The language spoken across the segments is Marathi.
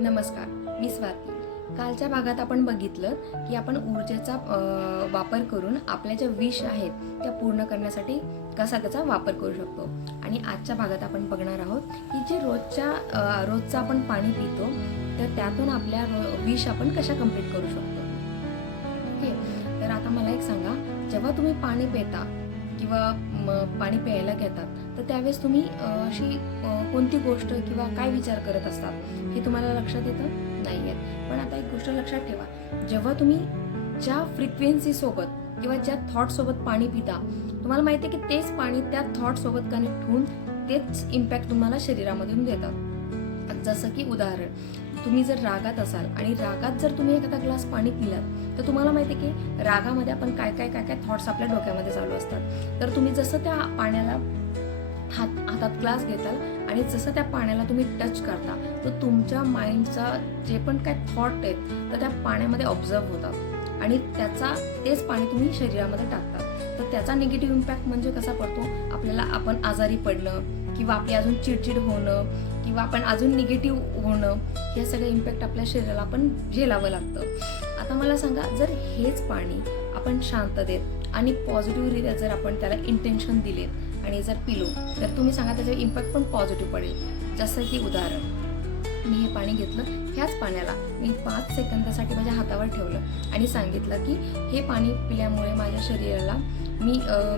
नमस्कार, मी स्वाती. कालच्या भागात आपण बघितलं की आपण ऊर्जेचा वापर करून आपल्या ज्या विश आहेत त्या पूर्ण करण्यासाठी कसा त्याचा वापर करू शकतो. आणि आजच्या भागात आपण बघणार आहोत की जे रोजचं आपण पाणी पितो तर त्यातून आपल्या विश आपण कशा कंप्लीट करू शकतो. ओके, तर आता मला एक सांगा, जेव्हा तुम्ही पाणी पिता किंवा पाणी प्यायला घेतात तर त्यावेळेस तुम्ही अशी कोणती गोष्ट किंवा काय विचार करत असतात हे तुम्हाला लक्षात येतं? नाही येत. पण आता एक गोष्ट लक्षात ठेवा, जेव्हा तुम्ही ज्या फ्रिक्वेन्सीसोबत किंवा ज्या थॉटसोबत पाणी पिता, तुम्हाला माहिती आहे की तेच पाणी त्या थॉटसोबत कनेक्ट होऊन तेच इम्पॅक्ट तुम्हाला शरीरामधून देतात. जसं की उदाहरण, तुम्ही जर रागात असाल आणि रागात जर तुम्ही एखादा ग्लास पाणी पिलात तर तुम्हाला माहिती आहे की रागामध्ये आपण काय काय थॉट्स आपल्या डोक्यामध्ये चालू असतात. तर तुम्ही जसं त्या पाण्याला हातात ग्लास घेताल आणि जसं त्या पाण्याला तुम्ही टच करता तर तुमच्या माइंडचा जे पण काय थॉट आहेत तर त्या पाण्यामध्ये ऑब्झर्व होतात आणि तेच पाणी तुम्ही शरीरामध्ये टाकतात. तर त्याचा निगेटिव्ह इम्पॅक्ट म्हणजे कसा पडतो, आपल्याला आपण आजारी पडणं किंवा आपली अजून चिडचिड होणं किंवा आपण अजून निगेटिव्ह होणं, हे सगळे इम्पॅक्ट आपल्या शरीराला आपण झेलावं लागतं. आता मला सांगा, जर हेच पाणी आपण शांततेत आणि पॉझिटिव्हरित्या जर आपण त्याला इंटेन्शन दिलेत आणि जर पिलो तर तुम्ही सांगा त्याचा इम्पॅक्ट पण पॉझिटिव्ह पडेल. जसं की उदाहरण, मी हे पाणी घेतलं, ह्याच पाण्याला मी 5 सेकंदासाठी माझ्या हातावर ठेवलं आणि सांगितलं की हे पाणी पिल्यामुळे माझ्या शरीराला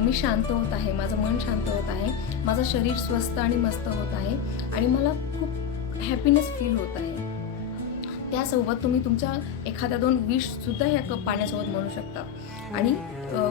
मी शांत होत आहे, माझं मन शांत होत आहे, माझं शरीर स्वस्थ आणि मस्त होत आहे आणि मला खूप हॅपीनेस फील होत आहे. त्यासोबत तुम्ही तुमच्या एखाद्या 2 विश सुद्धा ह्या पाण्यासोबत म्हणू शकता आणि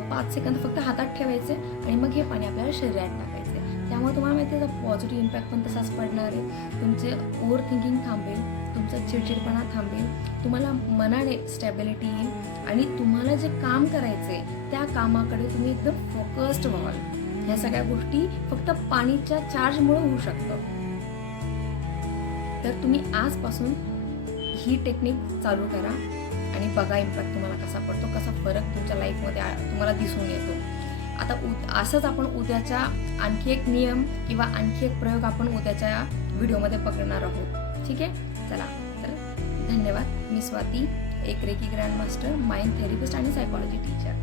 5 सेकंद फक्त हातात ठेवायचे आणि मग हे पाणी आपल्याला शरीरात टाकायचे. त्यामुळे तुम्हाला माहिती आहे त्याचा पॉझिटिव्ह इम्पॅक्ट पण तसाच पडणार आहे. तुमचे ओव्हर थिंकिंग थांबेल, तुमचा चिडचिडपणा थांबेल, तुम्हाला मनाने स्टॅबिलिटी येईल आणि तुम्हाला जे काम करायचे त्या कामाकडे तुम्ही एकदम फोकस्ड व्हाल. ह्या सगळ्या गोष्टी फक्त पाणीच्या चार्जमुळे होऊ शकतं. तर तुम्ही आजपासून ही टेक्निक चालू करा आणि बघा इम्पॅक्ट तुम्हाला कसा पडतो, कसा फरक तुमच्या लाईफमध्ये तुम्हाला दिसून येतो. आता असंच आपण उद्याच्या आणखी एक नियम किंवा आणखी एक प्रयोग आपण उद्याच्या व्हिडिओमध्ये बघणार आहोत. ठीक आहे, चला तर धन्यवाद. मी स्वाती, एक reiki grand master, mind therapist आणि सायकॉलॉजी टीचर.